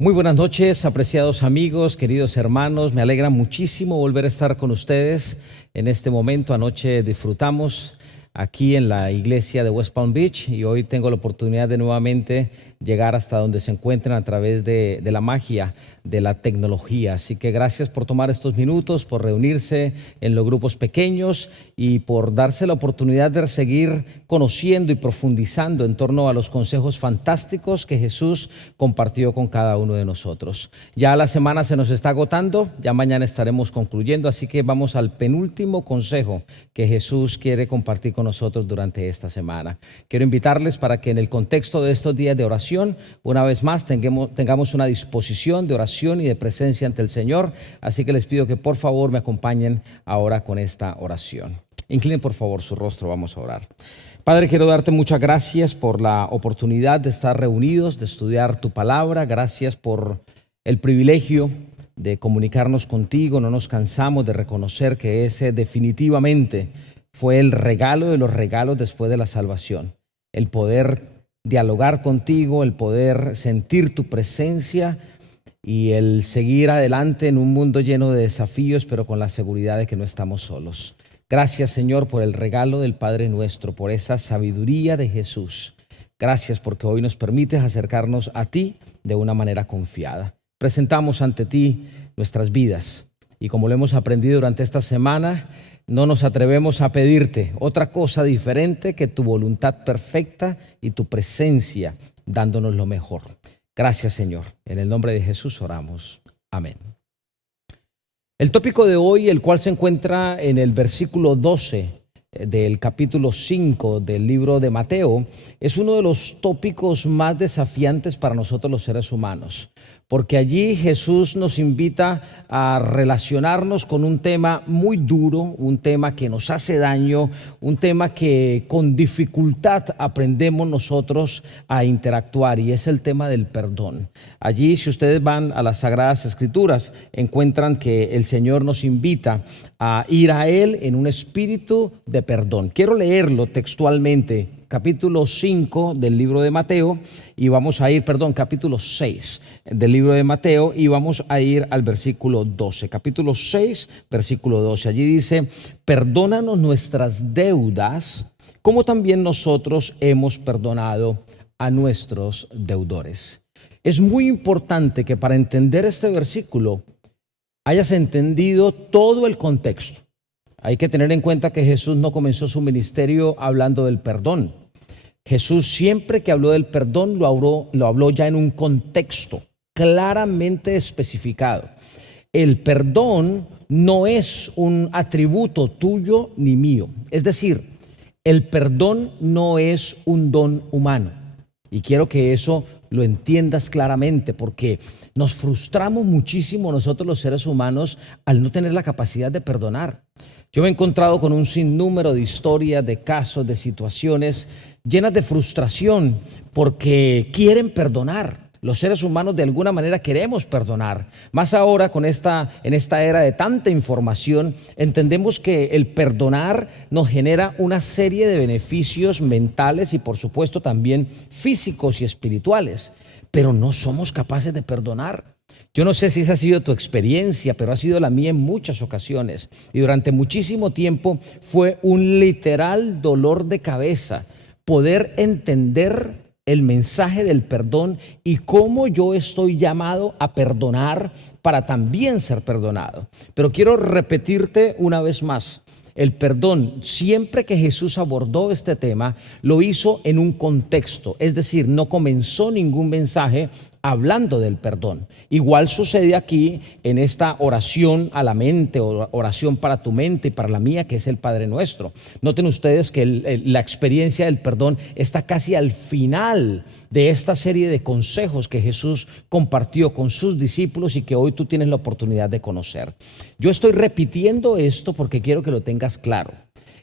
Muy buenas noches, apreciados amigos, queridos hermanos. Me alegra muchísimo volver a estar con ustedes en este momento. Anoche disfrutamos aquí en la iglesia de West Palm Beach y hoy tengo la oportunidad de nuevamente llegar hasta donde se encuentran a través de la magia de la tecnología. Así que gracias por tomar estos minutos, por reunirse en los grupos pequeños y por darse la oportunidad de seguir conociendo y profundizando en torno a los consejos fantásticos que Jesús compartió con cada uno de nosotros. Ya la semana se nos está agotando, ya mañana estaremos concluyendo, así que vamos al penúltimo consejo que Jesús quiere compartir con nosotros durante esta semana. Quiero invitarles para que en el contexto de estos días de oración, una vez más tengamos una disposición de oración y de presencia ante el Señor, así que les pido que por favor me acompañen ahora con esta oración. Inclinen por favor su rostro, vamos a orar. Padre, quiero darte muchas gracias por la oportunidad de estar reunidos, de estudiar tu palabra. Gracias por el privilegio de comunicarnos contigo. No nos cansamos de reconocer que ese definitivamente fue el regalo de los regalos después de la salvación. El poder dialogar contigo, el poder sentir tu presencia y el seguir adelante en un mundo lleno de desafíos, pero con la seguridad de que no estamos solos. Gracias, Señor, por el regalo del Padre nuestro, por esa sabiduría de Jesús. Gracias porque hoy nos permites acercarnos a ti de una manera confiada. Presentamos ante ti nuestras vidas y como lo hemos aprendido durante esta semana, no nos atrevemos a pedirte otra cosa diferente que tu voluntad perfecta y tu presencia dándonos lo mejor. Gracias, Señor. En el nombre de Jesús oramos. Amén. El tópico de hoy, el cual se encuentra en el versículo 12 del capítulo 5 del libro de Mateo, es uno de los tópicos más desafiantes para nosotros los seres humanos, porque allí Jesús nos invita a relacionarnos con un tema muy duro, un tema que nos hace daño, un tema que con dificultad aprendemos nosotros a interactuar, y es el tema del perdón. Allí, si ustedes van a las Sagradas Escrituras, encuentran que el Señor nos invita a ir a Él en un espíritu de perdón. Quiero leerlo textualmente, capítulo 5 del libro de Mateo, y vamos a ir, capítulo 6 del libro de Mateo, y vamos a ir al versículo 12. Capítulo 6, versículo 12. Allí dice: perdónanos nuestras deudas, como también nosotros hemos perdonado a nuestros deudores. Es muy importante que para entender este versículo hayas entendido todo el contexto. Hay que tener en cuenta que Jesús no comenzó su ministerio hablando del perdón. Jesús siempre que habló del perdón lo habló ya en un contexto claramente especificado. El perdón no es un atributo tuyo ni mío. Es decir, el perdón no es un don humano. Y quiero que eso lo entiendas claramente, porque nos frustramos muchísimo nosotros los seres humanos al no tener la capacidad de perdonar. Yo me he encontrado con un sinnúmero de historias, de casos, de situaciones llenas de frustración porque quieren perdonar. Los seres humanos de alguna manera queremos perdonar. Más ahora en esta era de tanta información, entendemos que el perdonar nos genera una serie de beneficios mentales y por supuesto también físicos y espirituales, pero no somos capaces de perdonar. Yo no sé si esa ha sido tu experiencia, pero ha sido la mía en muchas ocasiones. Y durante muchísimo tiempo fue un literal dolor de cabeza poder entender el mensaje del perdón y cómo yo estoy llamado a perdonar para también ser perdonado. Pero quiero repetirte una vez más. El perdón, siempre que Jesús abordó este tema, lo hizo en un contexto, es decir, no comenzó ningún mensaje hablando del perdón. Igual sucede aquí en esta oración a la mente, o oración para tu mente y para la mía, que es el Padre Nuestro. Noten ustedes que la experiencia del perdón está casi al final de esta serie de consejos que Jesús compartió con sus discípulos y que hoy tú tienes la oportunidad de conocer. Yo estoy repitiendo esto porque quiero que lo tengas claro.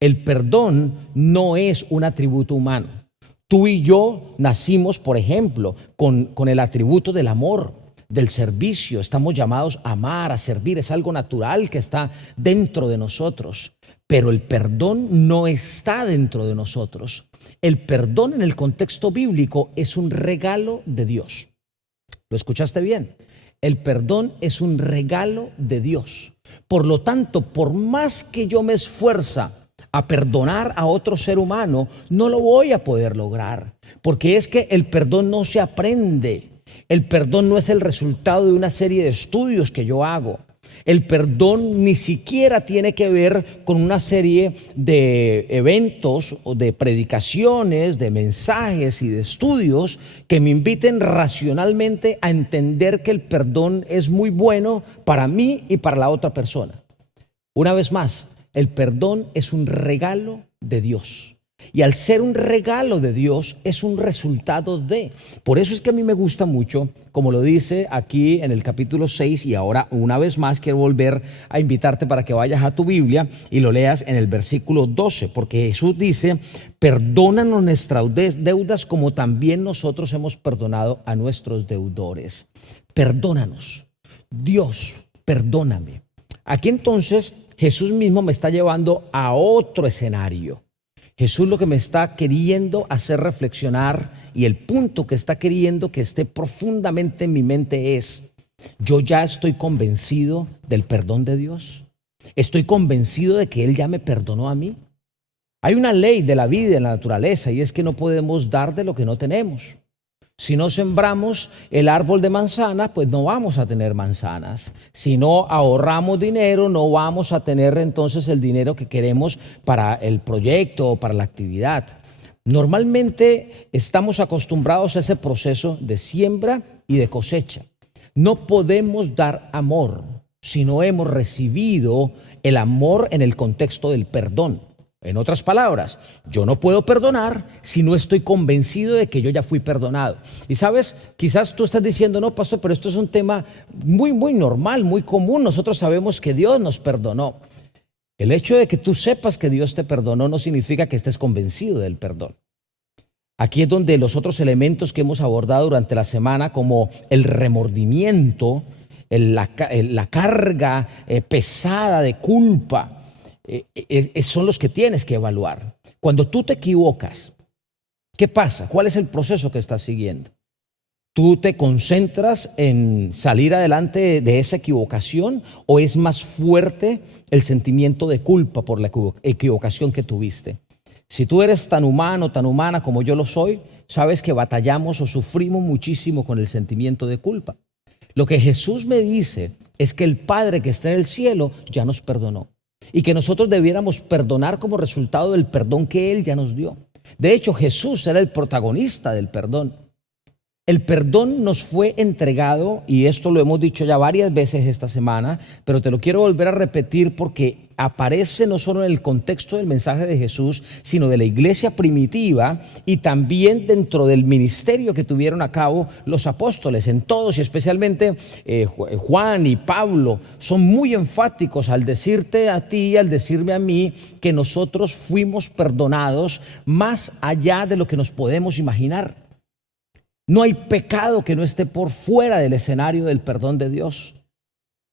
El perdón no es un atributo humano. Tú y yo nacimos, por ejemplo, con el atributo del amor, del servicio. Estamos llamados a amar, a servir. Es algo natural que está dentro de nosotros. Pero el perdón no está dentro de nosotros. El perdón en el contexto bíblico es un regalo de Dios. ¿Lo escuchaste bien? El perdón es un regalo de Dios. Por lo tanto, por más que yo me esfuerza a perdonar a otro ser humano, no lo voy a poder lograr. Porque es que el perdón no se aprende. El perdón no es el resultado de una serie de estudios que yo hago. El perdón ni siquiera tiene que ver con una serie de eventos o de predicaciones, de mensajes y de estudios que me inviten racionalmente a entender que el perdón es muy bueno para mí y para la otra persona. Una vez más, el perdón es un regalo de Dios. Y al ser un regalo de Dios, es un resultado de. Por eso es que a mí me gusta mucho, como lo dice aquí en el capítulo 6, y ahora una vez más quiero volver a invitarte para que vayas a tu Biblia y lo leas en el versículo 12, porque Jesús dice: perdónanos nuestras deudas como también nosotros hemos perdonado a nuestros deudores. Perdónanos. Dios, perdóname. Aquí entonces Jesús mismo me está llevando a otro escenario. Jesús lo que me está queriendo hacer reflexionar, y el punto que está queriendo que esté profundamente en mi mente es: yo ya estoy convencido del perdón de Dios. Estoy convencido de que Él ya me perdonó a mí. Hay una ley de la vida y de la naturaleza, y es que no podemos dar de lo que no tenemos. Si no sembramos el árbol de manzana, pues no vamos a tener manzanas. Si no ahorramos dinero, no vamos a tener entonces el dinero que queremos para el proyecto o para la actividad. Normalmente estamos acostumbrados a ese proceso de siembra y de cosecha. No podemos dar amor si no hemos recibido el amor en el contexto del perdón. En otras palabras, yo no puedo perdonar si no estoy convencido de que yo ya fui perdonado. Y sabes, quizás tú estás diciendo: no, pastor, pero esto es un tema muy normal, muy común. Nosotros sabemos que Dios nos perdonó. El hecho de que tú sepas que Dios te perdonó no significa que estés convencido del perdón. Aquí es donde los otros elementos que hemos abordado durante la semana, como el remordimiento, la carga pesada de culpa, son los que tienes que evaluar. Cuando tú te equivocas, ¿qué pasa? ¿Cuál es el proceso que estás siguiendo? ¿Tú te concentras en salir adelante de esa equivocación, o es más fuerte el sentimiento de culpa por la equivocación que tuviste? Si tú eres tan humano, tan humana como yo lo soy, sabes que batallamos o sufrimos muchísimo con el sentimiento de culpa. Lo que Jesús me dice es que el Padre que está en el cielo ya nos perdonó, y que nosotros debiéramos perdonar como resultado del perdón que Él ya nos dio. De hecho, Jesús era el protagonista del perdón. El perdón nos fue entregado, y esto lo hemos dicho ya varias veces esta semana, pero te lo quiero volver a repetir porque aparece no solo en el contexto del mensaje de Jesús, sino de la iglesia primitiva, y también dentro del ministerio que tuvieron a cabo los apóstoles. En todos, y especialmente Juan y Pablo, son muy enfáticos al decirte a ti y al decirme a mí que nosotros fuimos perdonados más allá de lo que nos podemos imaginar. No hay pecado que no esté por fuera del escenario del perdón de Dios.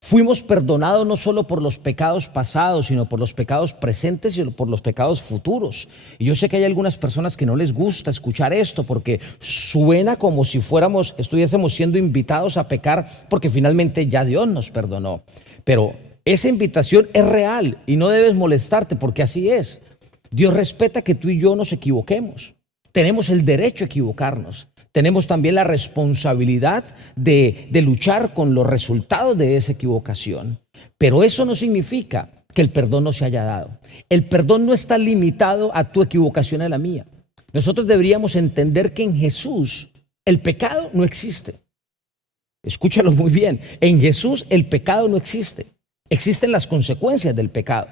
Fuimos perdonados no solo por los pecados pasados, sino por los pecados presentes y por los pecados futuros. Y yo sé que hay algunas personas que no les gusta escuchar esto porque suena como si estuviésemos siendo invitados a pecar, porque finalmente ya Dios nos perdonó. Pero esa invitación es real y no debes molestarte, porque así es. Dios respeta que tú y yo nos equivoquemos. Tenemos el derecho a equivocarnos. Tenemos también la responsabilidad de luchar con los resultados de esa equivocación. Pero eso no significa que el perdón no se haya dado. El perdón no está limitado a tu equivocación y a la mía. Nosotros deberíamos entender que en Jesús el pecado no existe. Escúchalo muy bien. En Jesús el pecado no existe. Existen las consecuencias del pecado.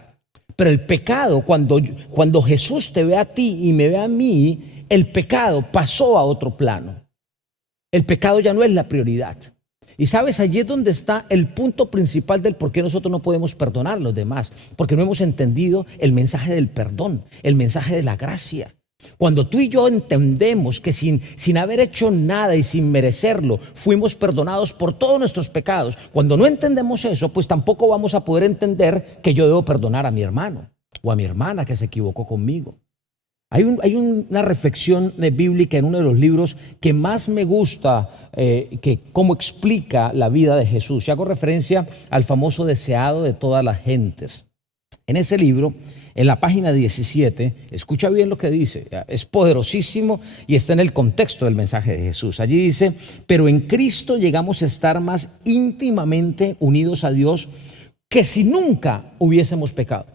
Pero el pecado, cuando Jesús te ve a ti y me ve a mí, el pecado pasó a otro plano. El pecado ya no es la prioridad. Y sabes, allí es donde está el punto principal del por qué nosotros no podemos perdonar a los demás. Porque no hemos entendido el mensaje del perdón, el mensaje de la gracia. Cuando tú y yo entendemos que sin haber hecho nada y sin merecerlo, fuimos perdonados por todos nuestros pecados. Cuando no entendemos eso, pues tampoco vamos a poder entender que yo debo perdonar a mi hermano o a mi hermana que se equivocó conmigo. Hay una reflexión bíblica en uno de los libros que más me gusta, que cómo explica la vida de Jesús. Y hago referencia al famoso deseado de todas las gentes. En ese libro, en la página 17, escucha bien lo que dice, es poderosísimo y está en el contexto del mensaje de Jesús. Allí dice, pero en Cristo llegamos a estar más íntimamente unidos a Dios que si nunca hubiésemos pecado.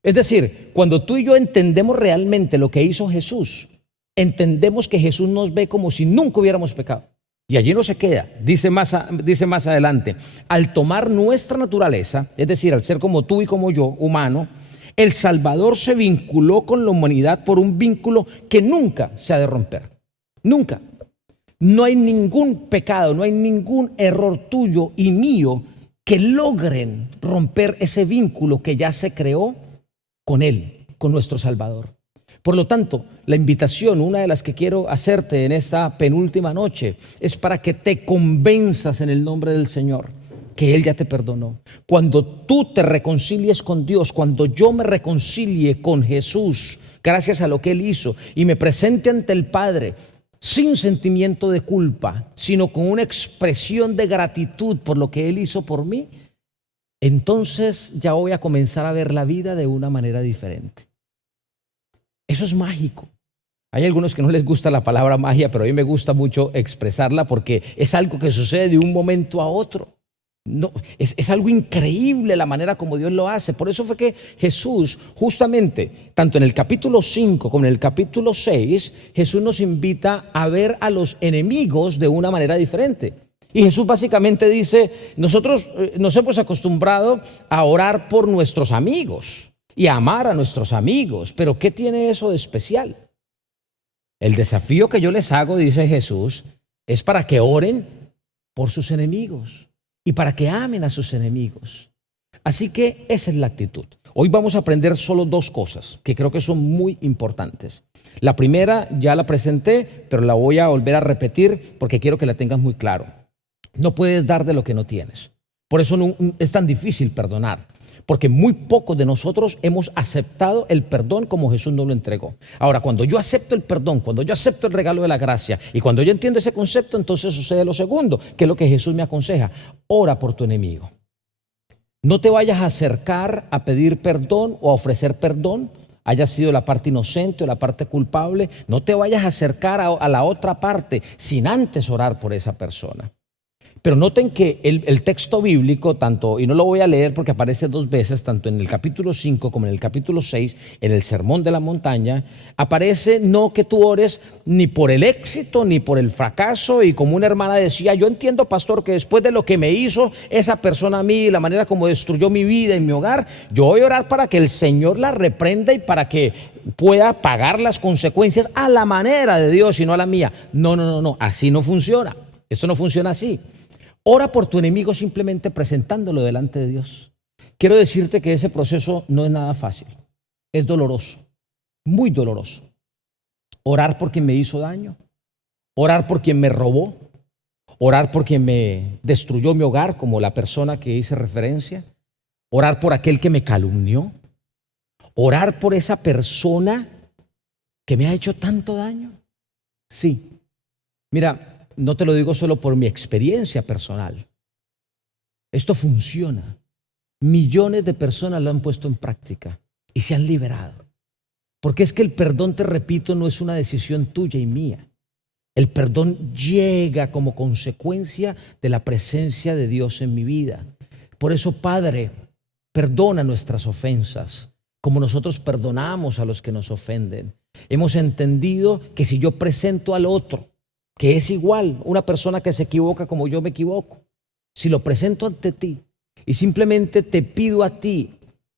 Es decir, cuando tú y yo entendemos realmente lo que hizo Jesús, entendemos que Jesús nos ve como si nunca hubiéramos pecado. Y allí no se queda, dice más adelante, al tomar nuestra naturaleza, es decir, al ser como tú y como yo, humano, el Salvador se vinculó con la humanidad por un vínculo que nunca se ha de romper. Nunca. No hay ningún pecado, no hay ningún error tuyo y mío que logren romper ese vínculo que ya se creó con Él, con nuestro Salvador. Por lo tanto, la invitación, una de las que quiero hacerte en esta penúltima noche, es para que te convenzas en el nombre del Señor que Él ya te perdonó. Cuando tú te reconcilies con Dios, cuando yo me reconcilie con Jesús, gracias a lo que Él hizo, y me presente ante el Padre sin sentimiento de culpa, sino con una expresión de gratitud por lo que Él hizo por mí, entonces ya voy a comenzar a ver la vida de una manera diferente. Eso es mágico. Hay algunos que no les gusta la palabra magia, pero a mí me gusta mucho expresarla porque es algo que sucede de un momento a otro. No, es algo increíble la manera como Dios lo hace. Por eso fue que Jesús, justamente, tanto en el capítulo 5 como en el capítulo 6, Jesús nos invita a ver a los enemigos de una manera diferente. Y Jesús básicamente dice, nosotros nos hemos acostumbrado a orar por nuestros amigos y a amar a nuestros amigos, pero ¿qué tiene eso de especial? El desafío que yo les hago, dice Jesús, es para que oren por sus enemigos y para que amen a sus enemigos. Así que esa es la actitud. Hoy vamos a aprender solo dos cosas que creo que son muy importantes. La primera ya la presenté, pero la voy a volver a repetir porque quiero que la tengas muy claro. No puedes dar de lo que no tienes. Por eso no, es tan difícil perdonar, porque muy pocos de nosotros hemos aceptado el perdón como Jesús nos lo entregó. Ahora, cuando yo acepto el perdón, cuando yo acepto el regalo de la gracia y cuando yo entiendo ese concepto, entonces sucede lo segundo, que es lo que Jesús me aconseja. Ora por tu enemigo. No te vayas a acercar a pedir perdón o a ofrecer perdón, haya sido la parte inocente o la parte culpable. No te vayas a acercar a la otra parte sin antes orar por esa persona. Pero noten que el texto bíblico, tanto, y no lo voy a leer porque aparece dos veces, tanto en el capítulo 5 como en el capítulo 6, en el Sermón de la Montaña, aparece no que tú ores ni por el éxito ni por el fracaso. Y como una hermana decía, yo entiendo, pastor, que después de lo que me hizo esa persona a mí, la manera como destruyó mi vida y mi hogar, yo voy a orar para que el Señor la reprenda y para que pueda pagar las consecuencias a la manera de Dios y no a la mía. No, así no funciona. Esto no funciona así. Ora por tu enemigo simplemente presentándolo delante de Dios. Quiero decirte que ese proceso no es nada fácil. Es doloroso, muy doloroso. Orar por quien me hizo daño, orar por quien me robó, orar por quien me destruyó mi hogar, como la persona que hice referencia, orar por aquel que me calumnió, orar por esa persona que me ha hecho tanto daño. Sí, mira, no te lo digo solo por mi experiencia personal. Esto funciona. Millones de personas lo han puesto en práctica y se han liberado. Porque es que el perdón, te repito, no es una decisión tuya y mía. El perdón llega como consecuencia de la presencia de Dios en mi vida. Por eso, Padre, perdona nuestras ofensas, como nosotros perdonamos a los que nos ofenden. Hemos entendido que si yo presento al otro, que es igual, una persona que se equivoca como yo me equivoco, si lo presento ante ti y simplemente te pido a ti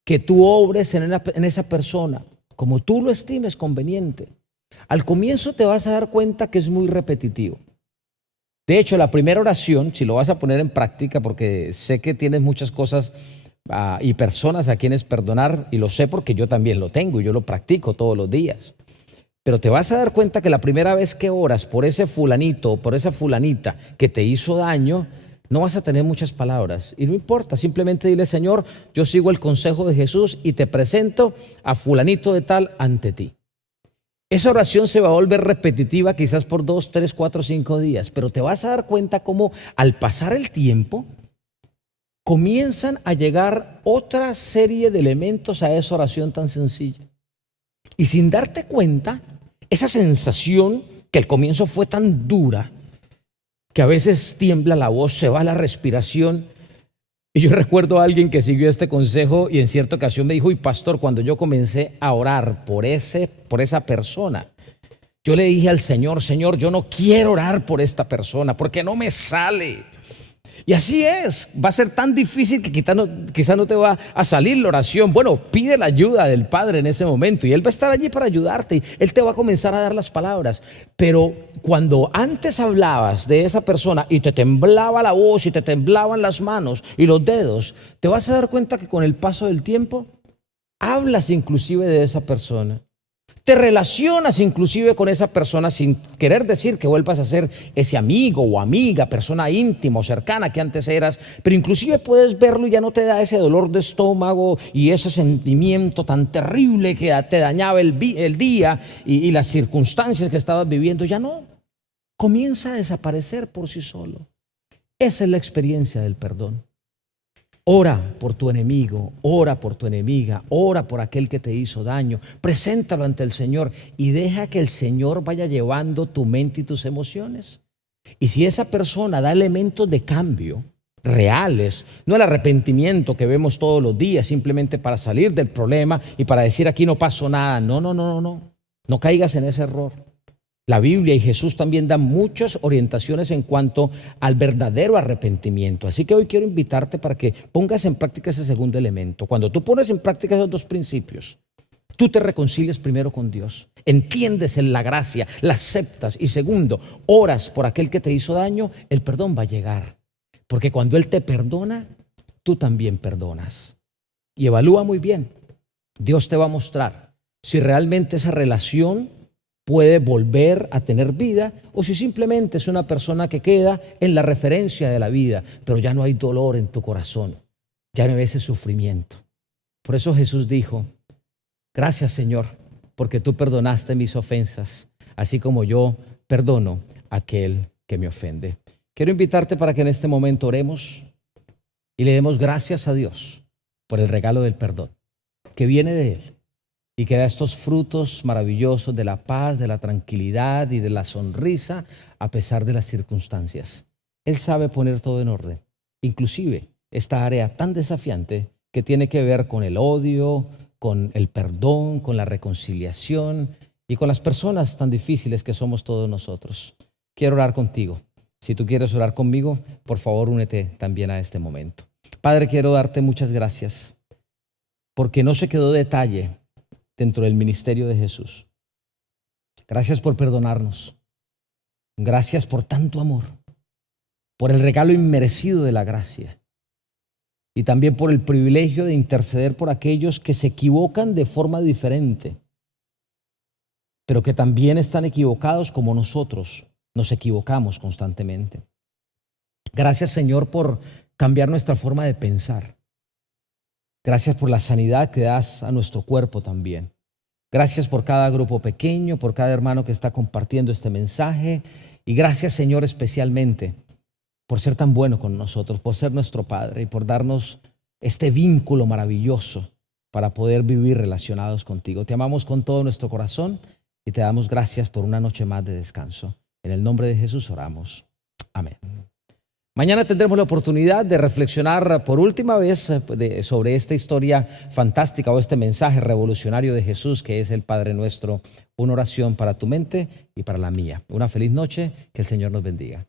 que tú obres en esa persona como tú lo estimes conveniente, al comienzo te vas a dar cuenta que es muy repetitivo. De hecho, la primera oración, si lo vas a poner en práctica, porque sé que tienes muchas cosas y personas a quienes perdonar, y lo sé porque yo también lo tengo y yo lo practico todos los días. Pero te vas a dar cuenta que la primera vez que oras por ese fulanito o por esa fulanita que te hizo daño, no vas a tener muchas palabras. Y no importa, simplemente dile, Señor, yo sigo el consejo de Jesús y te presento a fulanito de tal ante ti. Esa oración se va a volver repetitiva quizás por 2, 3, 4, 5 días, pero te vas a dar cuenta cómo al pasar el tiempo comienzan a llegar otra serie de elementos a esa oración tan sencilla. Y sin darte cuenta, esa sensación que al comienzo fue tan dura, que a veces tiembla la voz, se va la respiración. Y yo recuerdo a alguien que siguió este consejo y en cierta ocasión me dijo: y pastor, cuando yo comencé a orar por esa persona, yo le dije al Señor: Señor, yo no quiero orar por esta persona porque no me sale. Y así es, va a ser tan difícil que quizá no te va a salir la oración. Bueno, pide la ayuda del Padre en ese momento y Él va a estar allí para ayudarte y Él te va a comenzar a dar las palabras. Pero cuando antes hablabas de esa persona y te temblaba la voz y te temblaban las manos y los dedos, te vas a dar cuenta que con el paso del tiempo hablas inclusive de esa persona. Te relacionas inclusive con esa persona sin querer decir que vuelvas a ser ese amigo o amiga, persona íntima o cercana que antes eras, pero inclusive puedes verlo y ya no te da ese dolor de estómago y ese sentimiento tan terrible que te dañaba el día y las circunstancias que estabas viviendo, ya no. Comienza a desaparecer por sí solo. Esa es la experiencia del perdón. Ora por tu enemigo, ora por tu enemiga, ora por aquel que te hizo daño, preséntalo ante el Señor y deja que el Señor vaya llevando tu mente y tus emociones. Y si esa persona da elementos de cambio reales, no el arrepentimiento que vemos todos los días simplemente para salir del problema y para decir aquí no pasó nada, no caigas en ese error. La Biblia y Jesús también dan muchas orientaciones en cuanto al verdadero arrepentimiento. Así que hoy quiero invitarte para que pongas en práctica ese segundo elemento. Cuando tú pones en práctica esos dos principios, tú te reconcilias primero con Dios, entiendes en la gracia, la aceptas y segundo, oras por aquel que te hizo daño, el perdón va a llegar. Porque cuando Él te perdona, tú también perdonas. Y evalúa muy bien. Dios te va a mostrar si realmente esa relación puede volver a tener vida o si simplemente es una persona que queda en la referencia de la vida, pero ya no hay dolor en tu corazón, ya no hay ese sufrimiento. Por eso Jesús dijo: gracias, Señor, porque tú perdonaste mis ofensas, así como yo perdono a aquel que me ofende. Quiero invitarte para que en este momento oremos y le demos gracias a Dios por el regalo del perdón que viene de Él y que da estos frutos maravillosos de la paz, de la tranquilidad y de la sonrisa a pesar de las circunstancias. Él sabe poner todo en orden, inclusive esta área tan desafiante que tiene que ver con el odio, con el perdón, con la reconciliación y con las personas tan difíciles que somos todos nosotros. Quiero orar contigo. Si tú quieres orar conmigo, por favor, únete también a este momento. Padre, quiero darte muchas gracias porque no se quedó detalle dentro del ministerio de Jesús. Gracias por perdonarnos. Gracias por tanto amor, por el regalo inmerecido de la gracia y también por el privilegio de interceder por aquellos que se equivocan de forma diferente, pero que también están equivocados como nosotros nos equivocamos constantemente. Gracias, Señor, por cambiar nuestra forma de pensar. Gracias por la sanidad que das a nuestro cuerpo también. Gracias por cada grupo pequeño, por cada hermano que está compartiendo este mensaje. Y gracias, Señor, especialmente por ser tan bueno con nosotros, por ser nuestro Padre y por darnos este vínculo maravilloso para poder vivir relacionados contigo. Te amamos con todo nuestro corazón y te damos gracias por una noche más de descanso. En el nombre de Jesús oramos. Amén. Mañana tendremos la oportunidad de reflexionar por última vez sobre esta historia fantástica o este mensaje revolucionario de Jesús que es el Padre Nuestro, una oración para tu mente y para la mía. Una feliz noche, que el Señor nos bendiga.